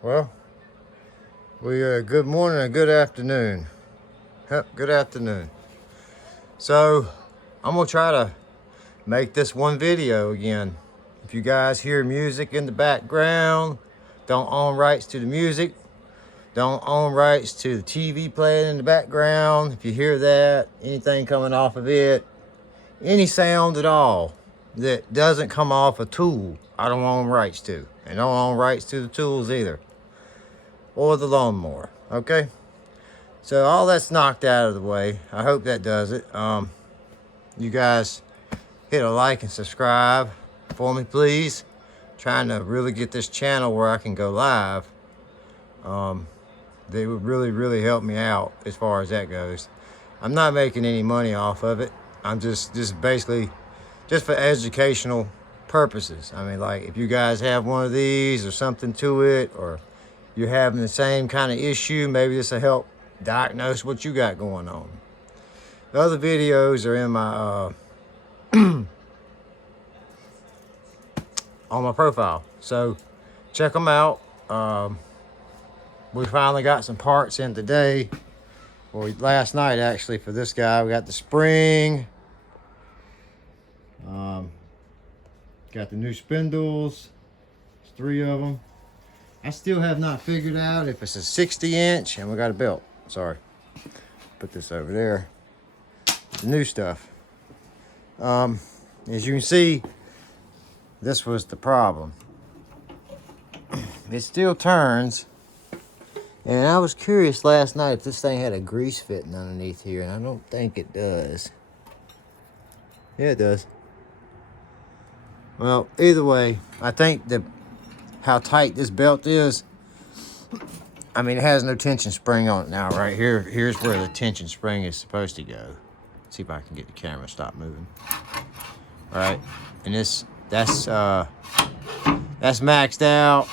Well, good morning and good afternoon. Yep, good afternoon. So, I'm gonna try to make this one video again. If you guys hear music in the background, don't own rights to the music, don't own rights to the TV playing in the background. If you hear that, anything coming off of it, any sound at all that doesn't come off a tool, I don't own rights to. And don't own rights to the tools either. Or the lawnmower, okay? So all that's knocked out of the way. I hope that does it. You guys hit a like and subscribe for me, please. Trying to really get this channel where I can go live. They would really help me out as far as that goes. I'm not making any money off of it. I'm just basically just for educational purposes. I mean, like if you guys have one of these or something to it, or you're having the same kind of issue, maybe this will help diagnose what you got going on. The other videos are in my on my profile, so check them out. We finally got some parts in today, or last night actually, for this guy. We got the spring, got the new spindles. There's 3 of them. I still have not figured out if it's a 60-inch, and we got a belt. Sorry, put this over there. The new stuff. As you can see, this was the problem. It still turns, and I was curious last night if this thing had a grease fitting underneath here, and I don't think it does. Yeah, it does. Well, either way, I think how tight this belt is, I mean, it has no tension spring on it now. Right here, here's where the tension spring is supposed to go. Let's see if I can get the camera to stop moving. All right, and that's maxed out.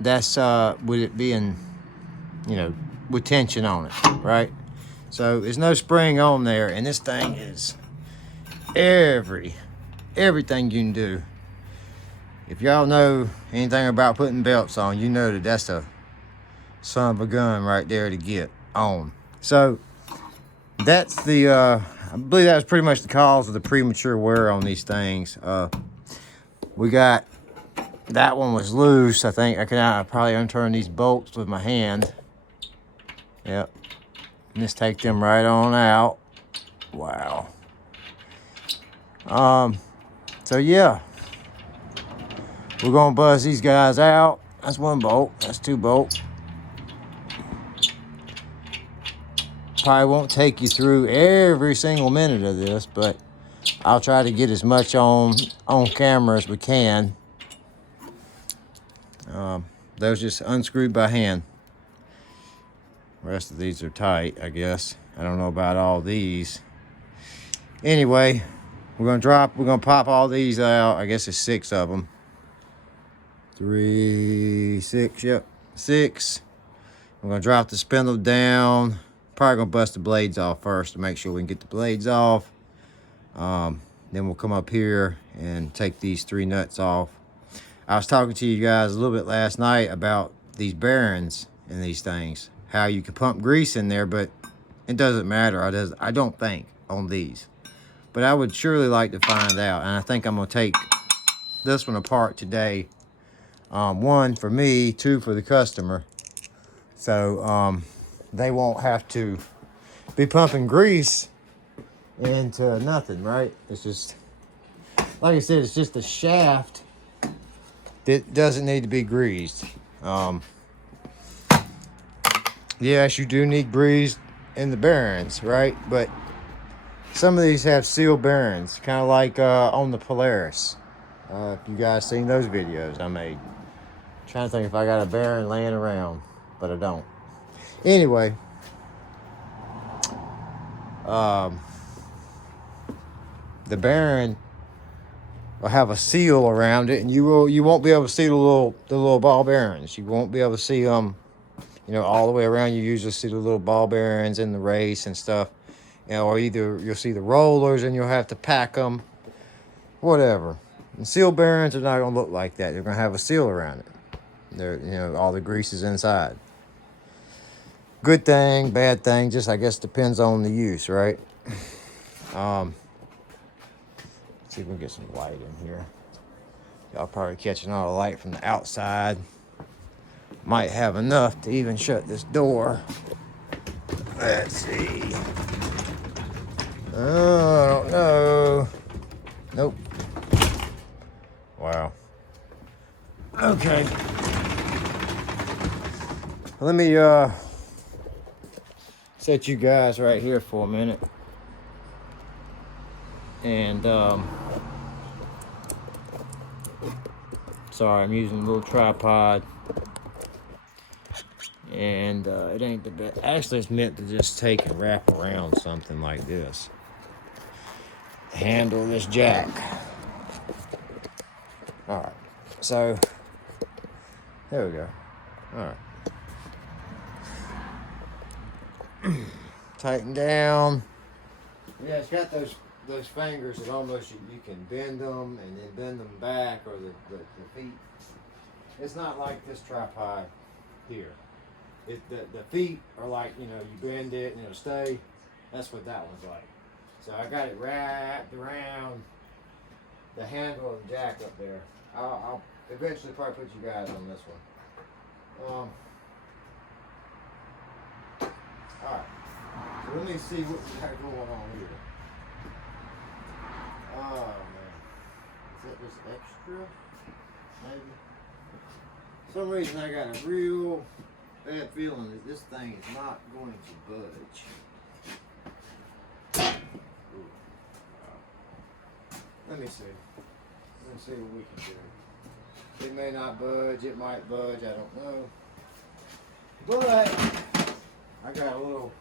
That's with it being, with tension on it, right? So there's no spring on there, and this thing is everything you can do. If y'all know anything about putting belts on, you know that that's a son of a gun right there to get on. So that's I believe that was pretty much the cause of the premature wear on these things. We got, that one was loose. I think I can probably unturn these bolts with my hand. Yep. And just take them right on out. Wow. So yeah, we're gonna buzz these guys out. That's 1 bolt. That's 2 bolts. Probably won't take you through every single minute of this, but I'll try to get as much on camera as we can. Those just unscrewed by hand. The rest of these are tight, I guess. I don't know about all these. Anyway, we're gonna pop all these out. I guess it's 6 of them. 3, 6, yep, 6. I'm gonna drop the spindle down. Probably gonna bust the blades off first to make sure we can get the blades off. Then we'll come up here and take these 3 nuts off. I was talking to you guys a little bit last night about these bearings and these things, how you can pump grease in there, but it doesn't matter. I don't think on these, but I would surely like to find out. And I think I'm gonna take this one apart today. 1 for me, 2 for the customer. So they won't have to be pumping grease into nothing, right? It's just, like I said, it's just a shaft that doesn't need to be greased. Yes, you do need grease in the bearings, right? But some of these have sealed bearings, kind of like on the Polaris. If you guys seen those videos I made. Trying to think if I got a bearing laying around, but I don't. Anyway, the bearing will have a seal around it, and you won't be able to see the little ball bearings. You won't be able to see them, all the way around. You usually see the little ball bearings in the race and stuff, or either you'll see the rollers and you'll have to pack them, whatever. And seal bearings are not gonna look like that. They're gonna have a seal around it. all the grease is inside. Good thing, bad thing, just I guess depends on the use, right? Let's see if we can get some light in here. Y'all probably catching all the light from the outside. Might have enough to even shut this door. Let's see. Oh, I don't know. Nope. Wow. Okay. Let me set you guys right here for a minute. And sorry, I'm using a little tripod. And it ain't the best. Actually, it's meant to just take and wrap around something like this. Handle this jack. Alright. So, there we go. Alright. Tighten down. Yeah, it's got those fingers that almost you can bend them and then bend them back, or the feet. It's not like this tripod here. The feet are like, you bend it and it'll stay. That's what that one's like. So I got it wrapped around the handle of the jack up there. I'll eventually probably put you guys on this one. Alright. So let me see what we got going on here. Oh man. Is that just extra? Maybe. For some reason I got a real bad feeling that this thing is not going to budge. Let me see. Let's see what we can do. It may not budge, it might budge, I don't know. But I got a little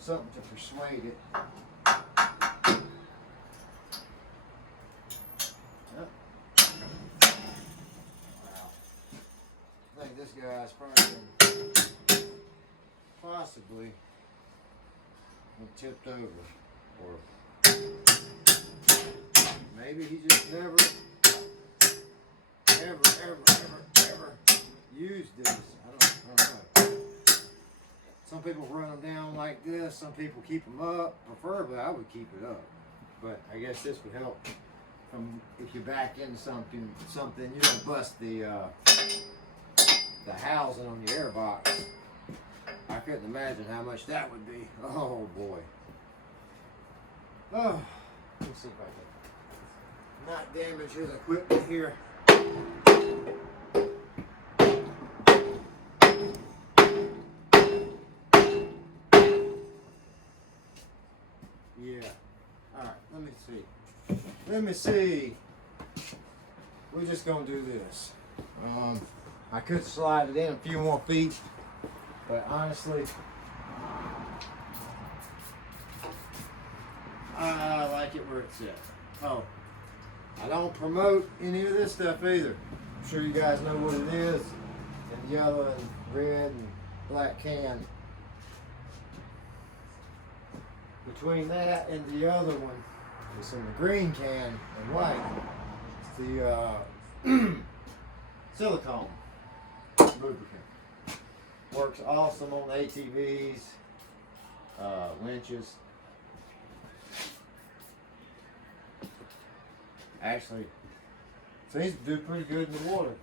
something to persuade it. Yep. Wow. I think this guy's probably possibly tipped over, or maybe he just never used this. I don't know. Some people run them down like this. Some people keep them up. Preferably, I would keep it up. But I guess this would help from if you back into something you don't bust the housing on your air box. I couldn't imagine how much that would be. Oh boy. Oh, let me see if I can not damage his equipment here. Yeah. Alright, let me see. We're just gonna do this. I could slide it in a few more feet, but honestly, I like it where it's at. Oh, I don't promote any of this stuff either. I'm sure you guys know what it is. In yellow and red and black can. Between that and the other one, it's in the green can and white. It's the silicone lubricant. Works awesome on ATVs, winches. Actually, seems to do pretty good in the water.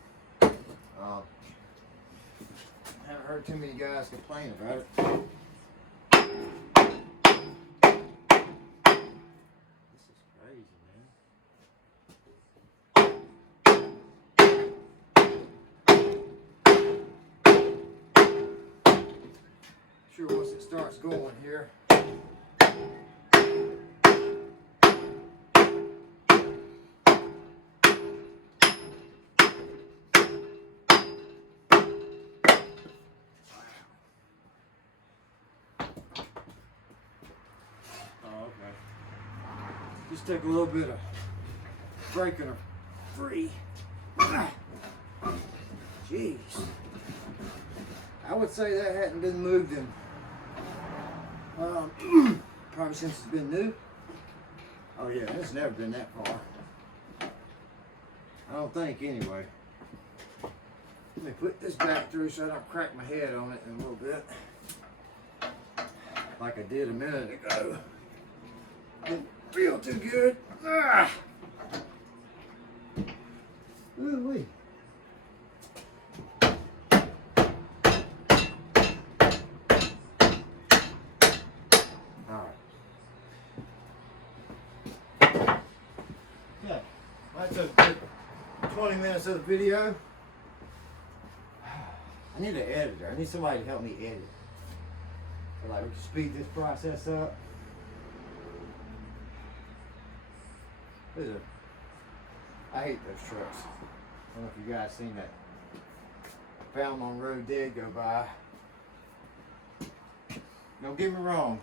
Haven't heard too many guys complain about it. This is crazy, man. Sure, once it starts going here. Just took a little bit of breaking her free. Jeez. I would say that hadn't been moved in probably since it's been new. Oh yeah, it's never been that far. I don't think anyway. Let me put this back through so I don't crack my head on it in a little bit. Like I did a minute ago. Didn't feel too good. Ah! Ooh-wee. Alright. Yeah, that's a good 20 minutes of the video. I need an editor. I need somebody to help me edit. So like we can speed this process up. I hate those trucks. I don't know if you guys seen that. Found on road dead go by. Don't get me wrong.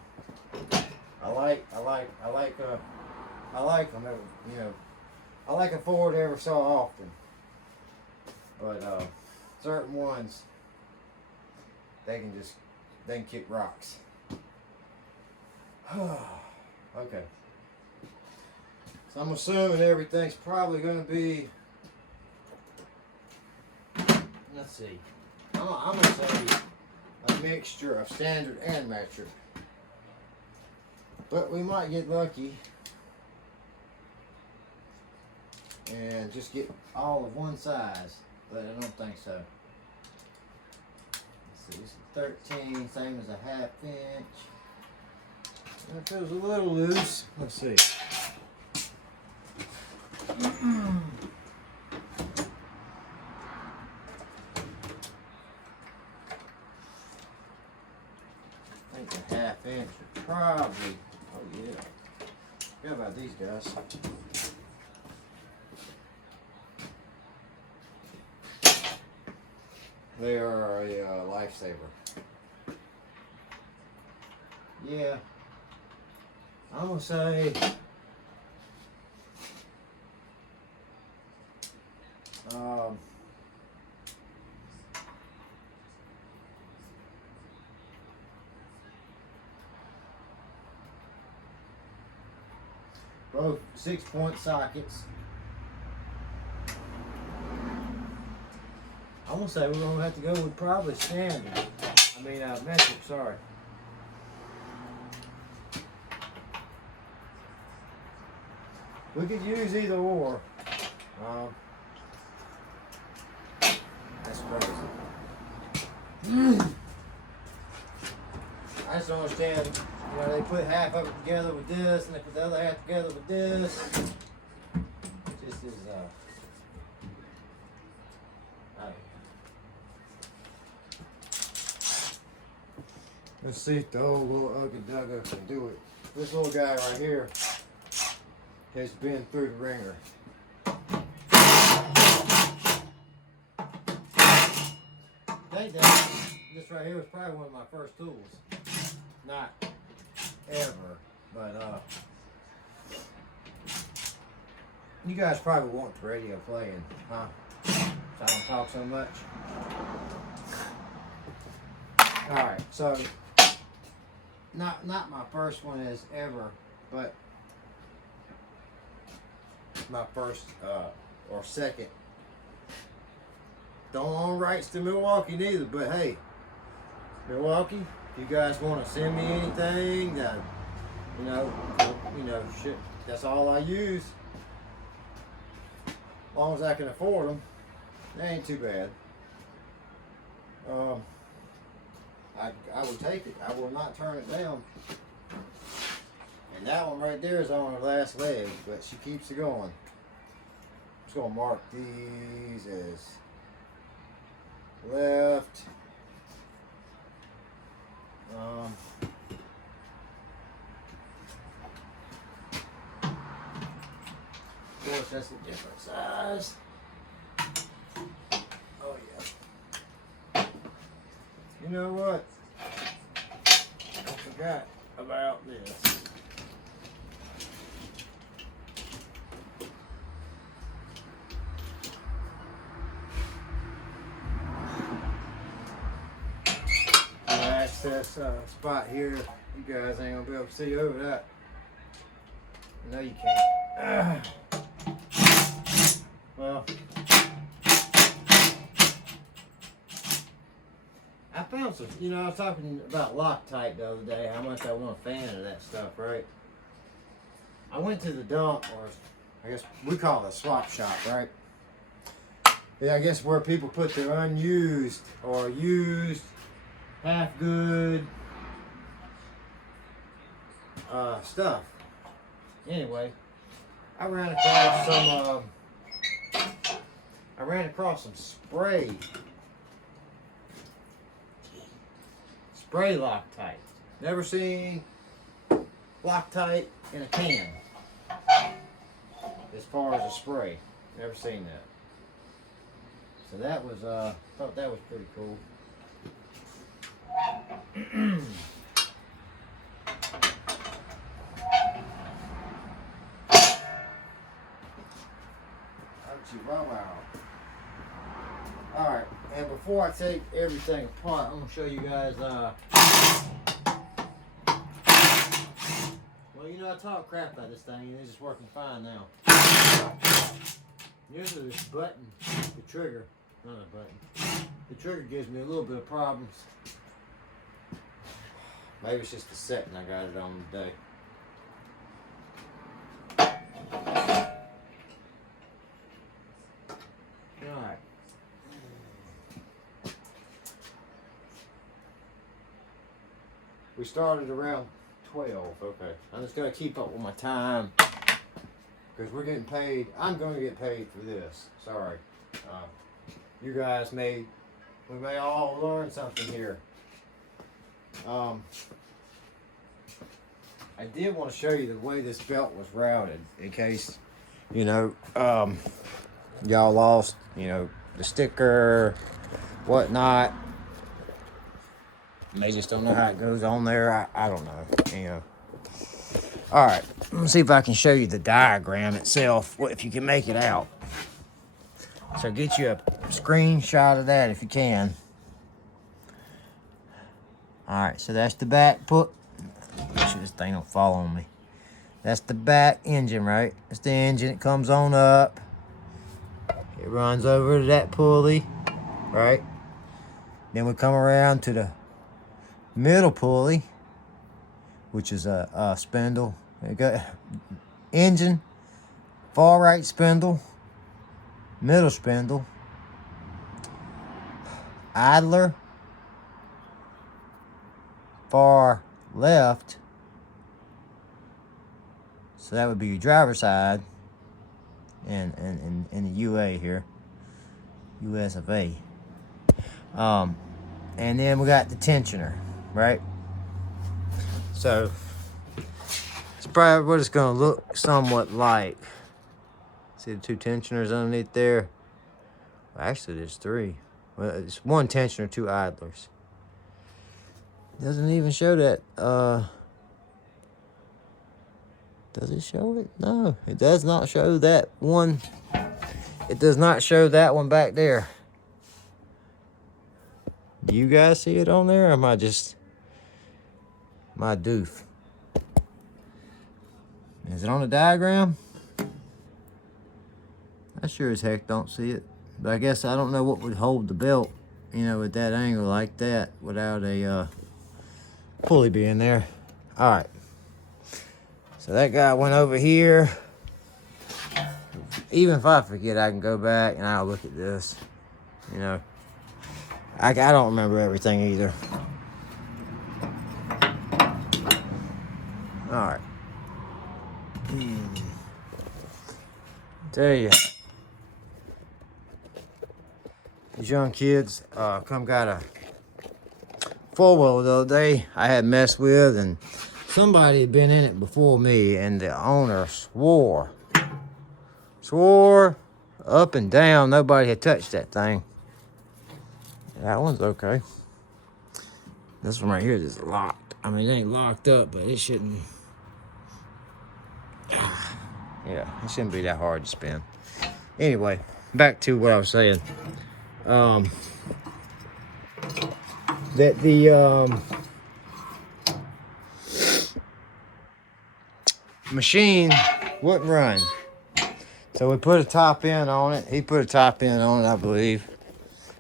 I like them. You know, I like a Ford ever so often. But certain ones, they can kick rocks. Okay. So I'm assuming everything's probably going to be, let's see, I'm going to say a mixture of standard and metric. But we might get lucky and just get all of one size, but I don't think so. Let's see, this is 13, same as a 1/2 inch. That feels a little loose. Let's see. I think a 1/2 inch would probably, oh yeah. Forgot about these guys. They are a lifesaver. Yeah. I'm gonna say both 6-point sockets. I'm gonna say we're gonna have to go with probably standard. I mean metric, sorry. We could use either or. That's crazy. I just don't understand. You know, they put half of it together with this, and they put the other half together with this. It just is, let's see if the old little Ugga Dugga can do it. This little guy right here has been through the ringer. This right here was probably one of my first tools. Not ever, but you guys probably want the radio playing, huh? So I don't talk so much. Alright, so not my first one is ever, but my first or second. Don't own rights to Milwaukee neither, but hey, Milwaukee, if you guys want to send me anything that you know, shit, that's all I use. As long as I can afford them, that ain't too bad. I would take it. I will not turn it down. And that one right there is on her last leg, but she keeps it going. I'm just gonna mark these as left. Of course, that's a different size. Oh yeah. You know what? I forgot about this. Access spot here. You guys ain't gonna be able to see over that. No, you can't. Well, I found some, you know, I was talking about Loctite the other day, how much I wasn't a fan of that stuff, right? I went to the dump, or I guess we call it a swap shop, right? Yeah, I guess where people put their unused or used, half good stuff. Anyway, I ran across some spray Loctite. Never seen Loctite in a can. As far as a spray, never seen that. So that was thought that was pretty cool. Alright, and before I take everything apart, I'm going to show you guys, well, you know, I talk crap about this thing, and it's just working fine now. Usually this button, the trigger, not a button, the trigger gives me a little bit of problems. Maybe it's just the setting I got it on today. Alright. We started around 12, okay. I'm just going to keep up with my time because we're getting paid. I'm going to get paid for this. Sorry. You guys we may all learn something here. I did want to show you the way this belt was routed in case, you know, y'all lost, you know, the sticker, whatnot. They just don't know how it goes on there. I don't know, you know. All right, let's see if I can show you the diagram itself, if you can make it out. So get you a screenshot of that if you can. All right, so that's the back put. Make sure this thing don't fall on me. That's the back engine, right? That's the engine. It comes on up. It runs over to that pulley, right? Then we come around to the middle pulley, which is a spindle. We got engine, far right spindle, middle spindle, idler, far left. So that would be your driver's side, and the UA here, US of A. And then we got the tensioner, right? So it's probably what it's gonna look somewhat like. See the two tensioners underneath there? Well, actually, there's three. Well, it's one tensioner, two idlers. Doesn't even show that. Does it show it? No, it does not show that one. It does not show that one back there. Do you guys see it on there, or am I just my doof? Is it on the diagram? I sure as heck don't see it. But I guess I don't know what would hold the belt, you know, at that angle like that without a pulley being there. All right. So that guy went over here. Even if I forget, I can go back and I'll look at this. You know, I don't remember everything either. All right. Tell you, these young kids come got a four-wheeler the other day I had messed with, and somebody had been in it before me, and the owner swore up and down nobody had touched that thing. That one's okay. This one right here is locked. I mean, it ain't locked up, but it shouldn't. Yeah, it shouldn't be that hard to spin. Anyway, back to what I was saying. That the machine wouldn't run. So we put a top end on it. He put a top end on it, I believe.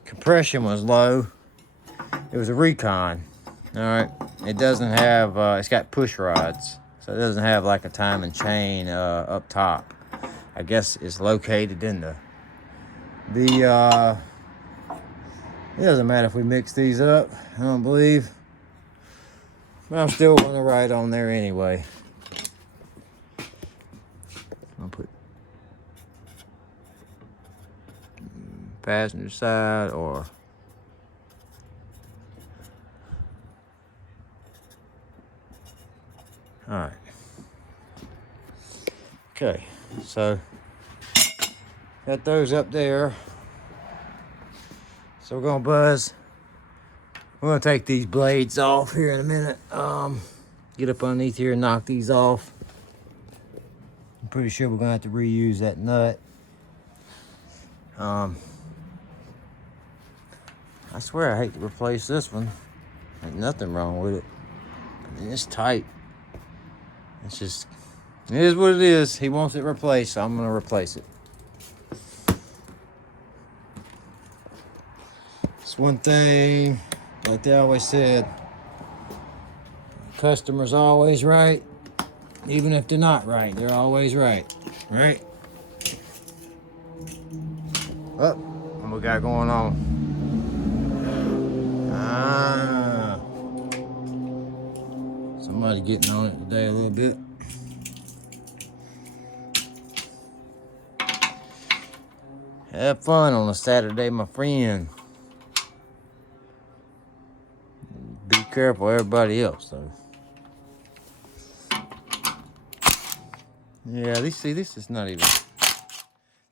Compression was low. It was a Recon. All right. It doesn't have, it's got push rods. So it doesn't have like a timing chain up top. I guess it's located in it doesn't matter if we mix these up, I don't believe. But I'm still going to ride on there anyway. I'll put passenger side or all right. Okay, so got those up there. So we're gonna buzz. We're gonna take these blades off here in a minute. Get up underneath here and knock these off. I'm pretty sure we're gonna have to reuse that nut. I swear I hate to replace this one. Ain't nothing wrong with it. I mean, it's tight. It's just, it is what it is. He wants it replaced, so I'm gonna replace it. It's one thing, like they always said, customer's always right. Even if they're not right, they're always right. Right? Oh, what we got going on? Somebody getting on it today a little bit. Have fun on a Saturday, my friend. Be careful, everybody else, though. Yeah, this is not even.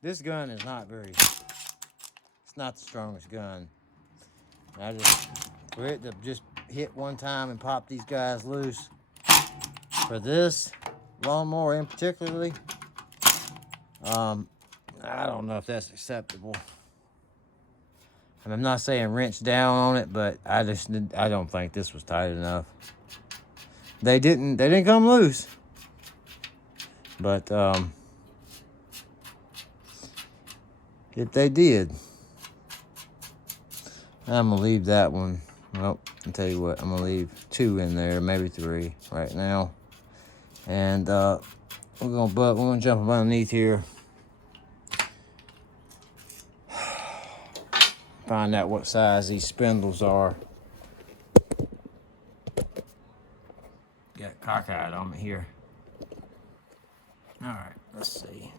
This gun is not very. It's not the strongest gun. For it to just hit one time and pop these guys loose. For this lawnmower in particularly, I don't know if that's acceptable. I'm not saying wrench down on it, but I don't think this was tight enough. They didn't come loose. But if they did, I'm gonna leave that one. Well, I'll tell you what, I'm gonna leave 2 in there, maybe 3 right now. And we're gonna jump up underneath here. Find out what size these spindles are. Got cockeyed on me here. All right, let's see.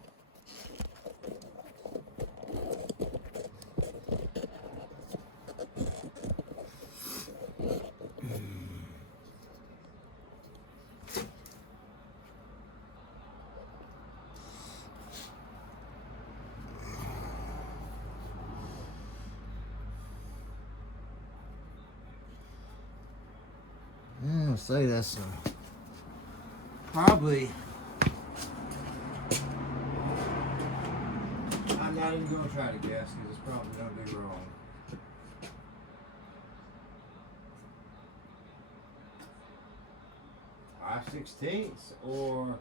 I'm gonna say that's probably. I'm not even gonna try to guess because it's probably gonna be wrong. .5/16, or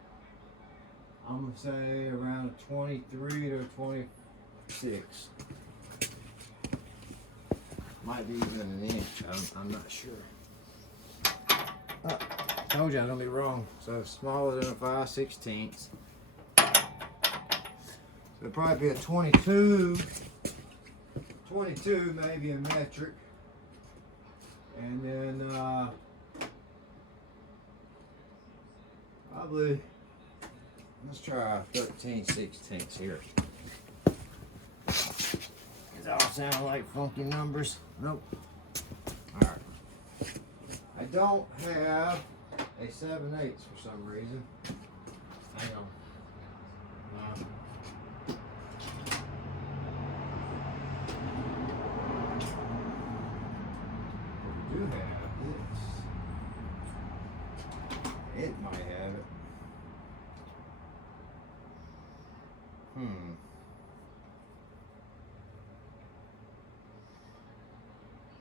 I'm gonna say around 23 to 26. Might be even an inch. I'm not sure. Told you I'm gonna be wrong. So smaller than a 5/16. So it'll probably be a 22. 22, maybe a metric. And then probably, let's try 13/16 here. Does all sound like funky numbers? Nope. All right. I don't have a 7/8 for some reason. Hang on. We do have this. It might have it.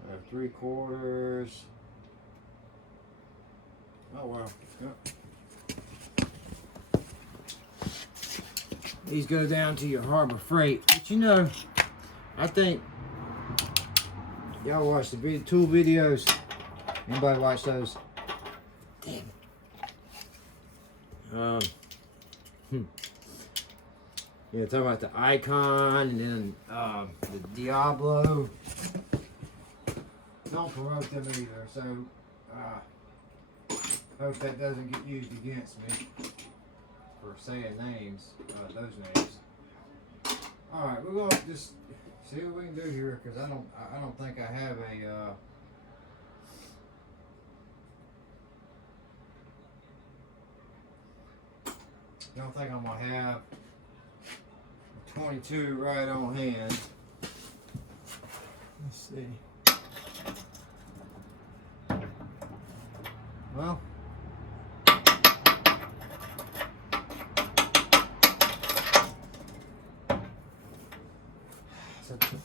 I have 3/4. Oh well. Yep. These go down to your Harbor Freight. But you know, I think Y'all watch the tool videos? Anybody watch those? Damn. Yeah, talking about the Icon and then the Diablo. Don't promote them either, so hope that doesn't get used against me for saying names, those names. All right, we're gonna just see what we can do here because I don't think I have a. Don't think I'm gonna have a 22 right on hand. Let's see. Well,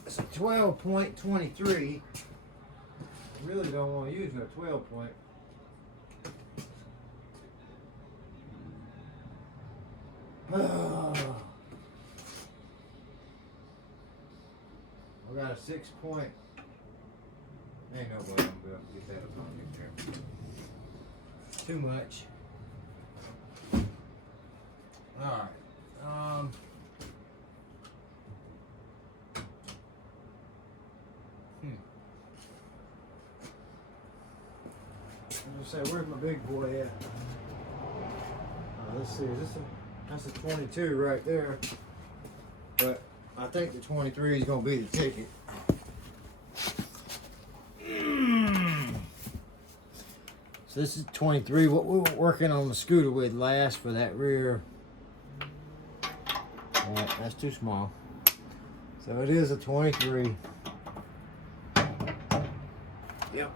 it's a 12.23. Really don't want to use no 12 point. Oh. I got a 6 point. Ain't no way I'm gonna be able to get that up on there. Too much. Alright. I'm gonna say, where's my big boy at? Let's see, that's a 22 right there. But I think the 23 is gonna be the ticket. So this is 23, what we were working on the scooter with last for that rear. Alright, that's too small. So it is a 23. Yep.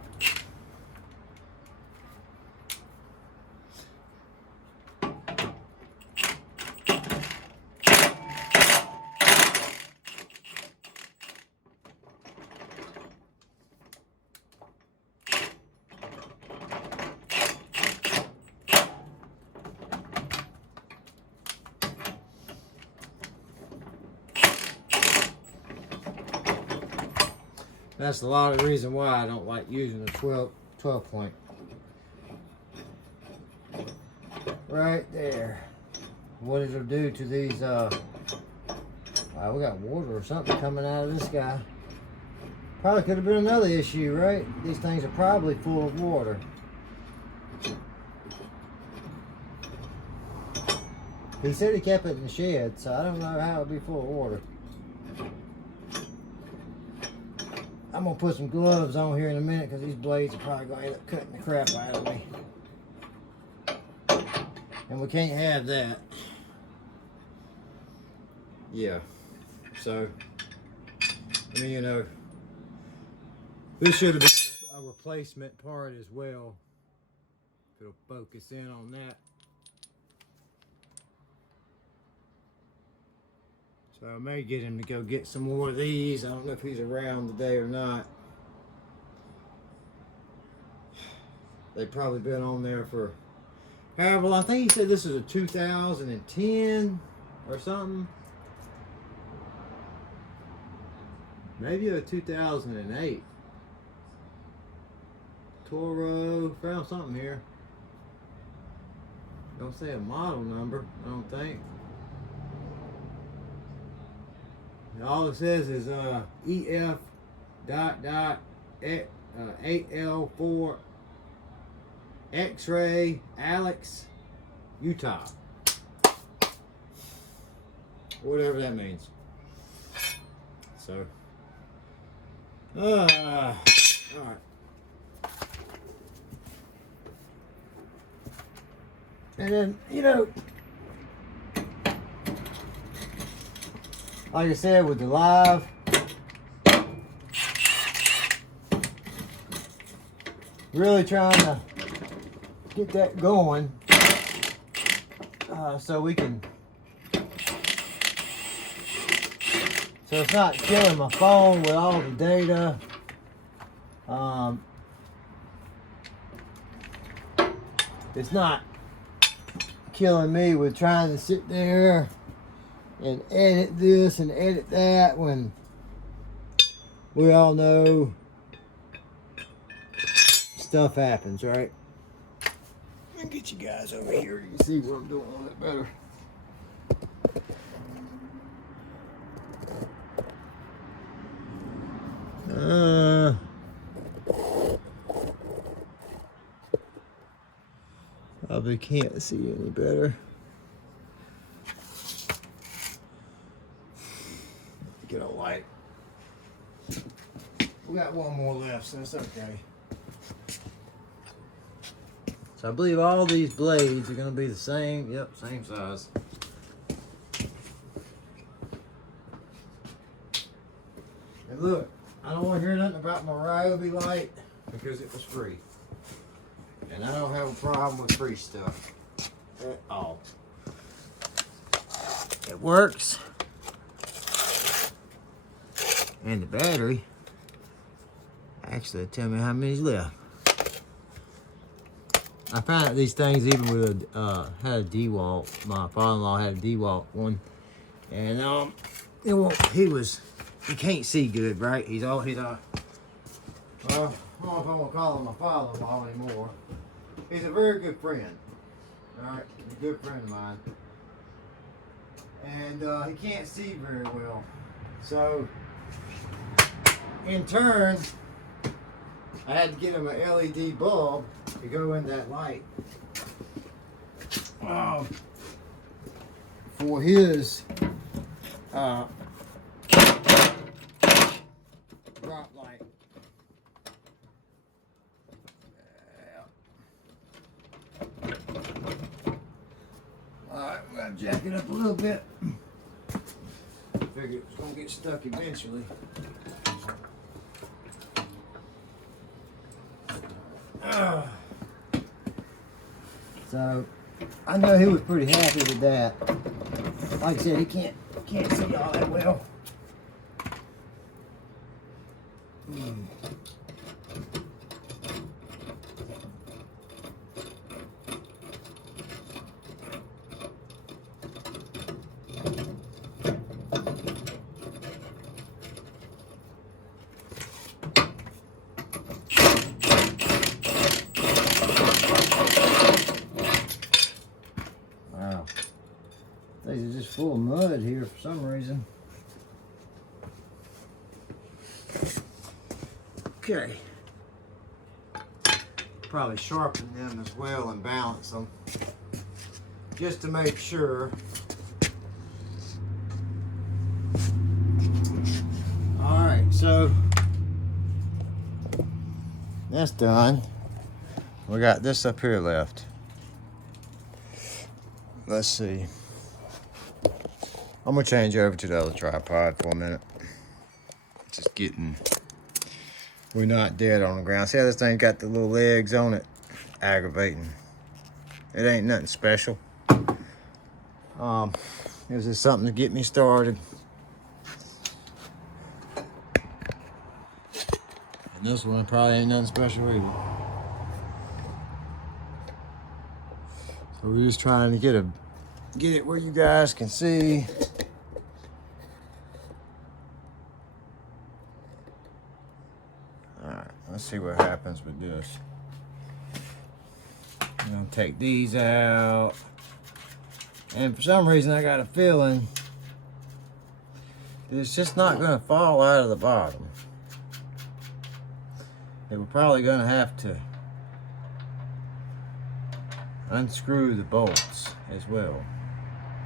That's a lot of the reason why I don't like using a 12 point. Right there. What it'll do to these, we got water or something coming out of this guy. Probably could have been another issue, right? These things are probably full of water. He said he kept it in the shed, so I don't know how it'd be full of water. I'm gonna put some gloves on here in a minute because these blades are probably gonna end up cutting the crap out of me. And we can't have that. Yeah. So, I mean, you know, this should have been a replacement part as well. If it'll focus in on that. So I may get him to go get some more of these. I don't know if he's around today or not. They've probably been on there for however long. I think he said this is a 2010 or something. Maybe a 2008. Toro, found something here. Don't say a model number, I don't think. All it says is EF dot 8L4 X-ray Alex Utah. Whatever that means. So alright. And then, you know, like I said, with the live, really trying to get that going so we can, so it's not killing my phone with all the data. It's not killing me with trying to sit there and edit this and edit that when we all know stuff happens, right? Let me get you guys over here. You can see what I'm doing a little bit better. Probably can't see any better. Get a light. We got one more left, so that's okay. So I believe all these blades are going to be the same. Yep, same size. And look, I don't want to hear nothing about my Ryobi light because it was free. And I don't have a problem with free stuff at all. It works. And the battery, actually, tell me how many's left. I found out these things even with had a DeWalt. My father-in-law had a DeWalt one, and he can't see good, right? Well, I don't know if I'm gonna call him my father-in-law anymore. He's a very good friend. All right, he's a good friend of mine, and he can't see very well. So, in turn, I had to get him an LED bulb to go in that light for his drop light. Alright, I'm going to jack it up a little bit. Figured it was going to get stuck eventually. So I know he was pretty happy with that. Like I said, he can't see all that well. These are just full of mud here for some reason. Okay. Probably sharpen them as well and balance them just to make sure. Alright, so that's done. We got this up here left. Let's see. I'm gonna change over to the other tripod for a minute. Just getting, we're not dead on the ground. See how this thing got the little legs on it? Aggravating. It ain't nothing special. It was just something to get me started. And this one probably ain't nothing special either. So we're just trying to get it where you guys can see. All right, let's see what happens with this. I'm gonna take these out. And for some reason I got a feeling that it's just not gonna fall out of the bottom. That we're probably gonna have to unscrew the bolts as well.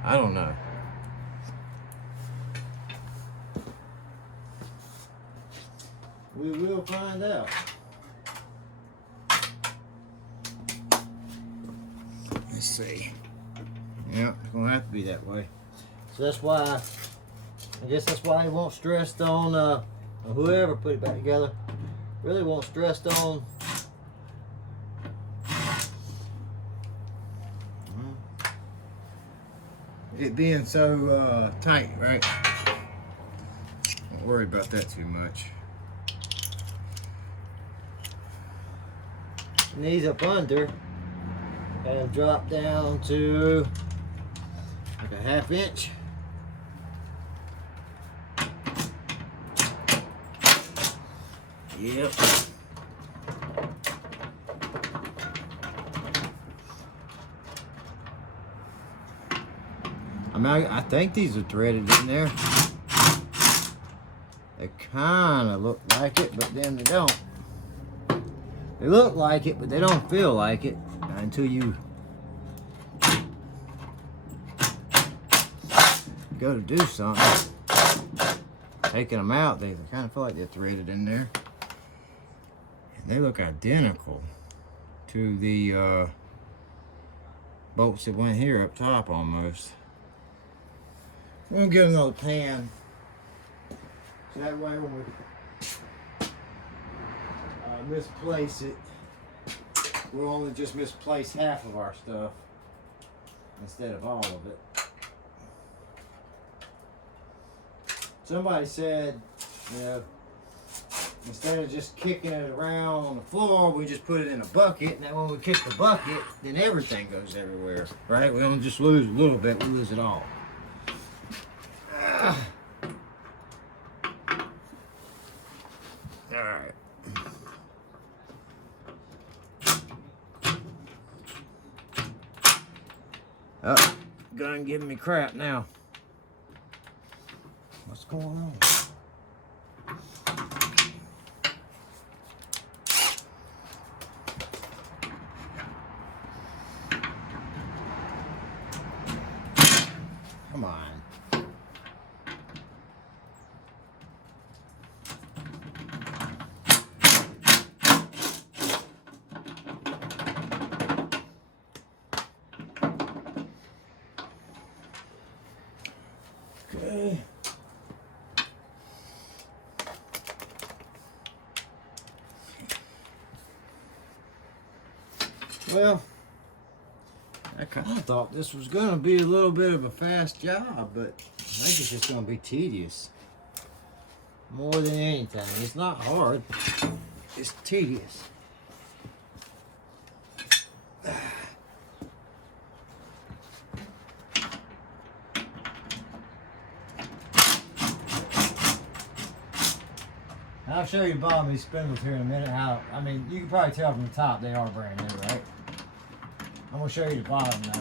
I don't know. We will find out. Let's see. Yeah, it's gonna have to be that way. So that's why, I guess that's why he won't stressed on, whoever put it back together, really won't stressed on it being so tight, right? Don't worry about that too much. And these up under have dropped down to like a 1/2 inch. Yep. I think these are threaded in there. They kind of look like it, but then they don't. They look like it, but they don't feel like it until you go to do something. Taking them out, they kind of feel like they're threaded in there. And they look identical to the bolts that went here up top almost. We're gonna get another pan. So that way when we misplace it, we'll only just misplace half of our stuff instead of all of it. Somebody said, you know, instead of just kicking it around on the floor, we just put it in a bucket, and then when we kick the bucket, then everything goes everywhere, right? We don't just lose a little bit, we lose it all. Alright. Oh, gun giving me crap now. What's going on? Come on. Okay. Well, I kind of thought this was going to be a little bit of a fast job, but I think it's just going to be tedious. More than anything. It's not hard. It's tedious. I'll show you the bottom of these spindles here in a minute. How, I mean, you can probably tell from the top they are brand new, right? I'm going to show you the bottom now.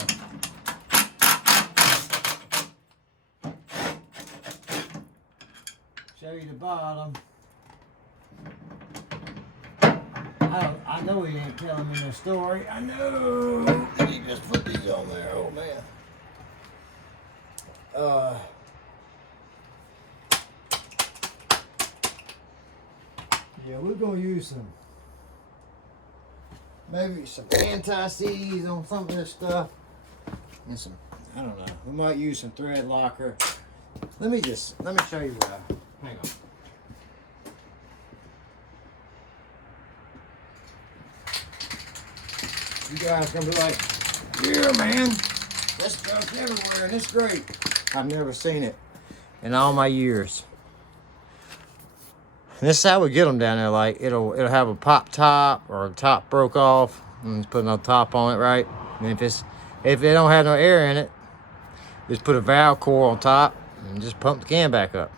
Show you the bottom. I know he ain't telling me no story. I know. Did he just put these on there? Oh, man. Yeah, we're going to use maybe some anti-seize on some of this stuff. And some, I don't know, we might use some thread locker. Let me show you what hang on. You guys are going to be like, yeah, man, this stuff's everywhere and it's great. I've never seen it in all my years. And this is how we get them down there. Like it'll have a pop top or the top broke off, and just put no top on it, right? And if it don't have no air in it, just put a valve core on top and just pump the can back up.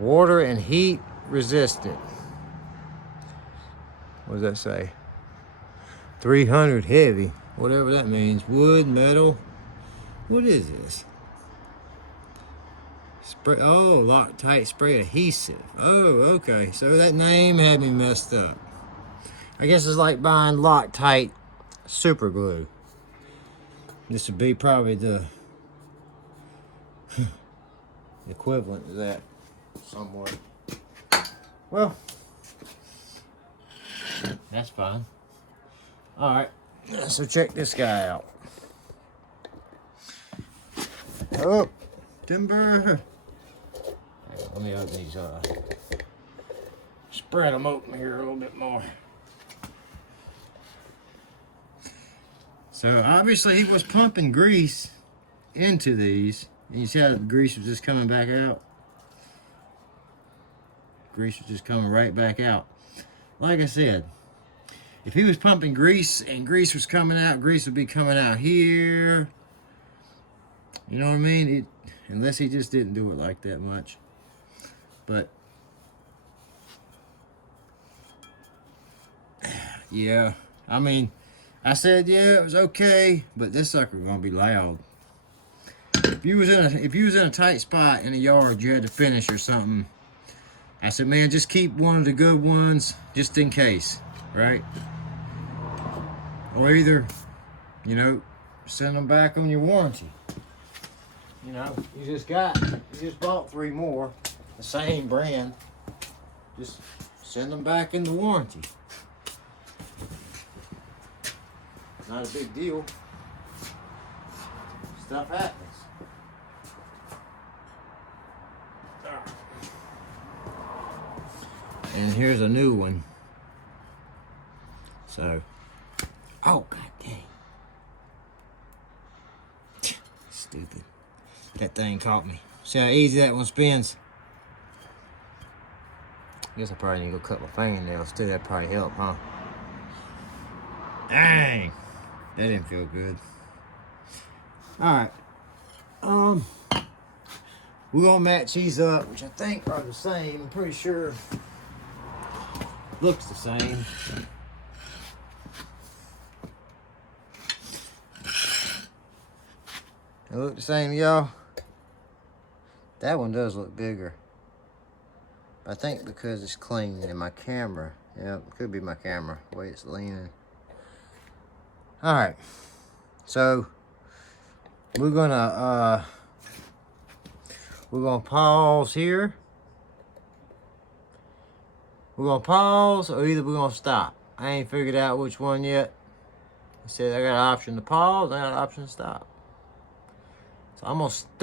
Water and heat resistant. What does that say? 300 heavy, whatever that means. Wood, metal. What is this? Spray, oh, Loctite spray adhesive. Oh, okay. So that name had me messed up. I guess it's like buying Loctite super glue. This would be probably the equivalent to that somewhere. Well, that's fine. All right, so check this guy out. Oh, timber. Let me open these spread them open here a little bit more. So obviously he was pumping grease into these. And you see how the grease was just coming back out? Grease was just coming right back out. Like I said, if he was pumping grease and grease was coming out, grease would be coming out here. You know what I mean? Unless he just didn't do it like that much. But yeah, I mean, I said, yeah, it was okay, but this sucker gonna be loud. if you was in a tight spot in the yard, you had to finish or something, I said, man, just keep one of the good ones just in case, right? Or either, you know, send them back on your warranty. You know, you just bought 3 more, the same brand. Just send them back in the warranty. Not a big deal. Stuff happens. And here's a new one. So, oh god dang. Stupid. That thing caught me. See how easy that one spins? I guess I probably need to go cut my fingernails too. That'd probably help, huh? Dang. That didn't feel good. Alright. We're gonna match these up, which I think are the same. I'm pretty sure looks the same. They look the same, y'all. That one does look bigger. I think because it's clean in my camera. Yeah, it could be my camera, the way it's leaning. Alright. So we're gonna pause here. We're gonna pause or either we're gonna stop. I ain't figured out which one yet. It said I got an option to pause, I got an option to stop. So I'm gonna stop.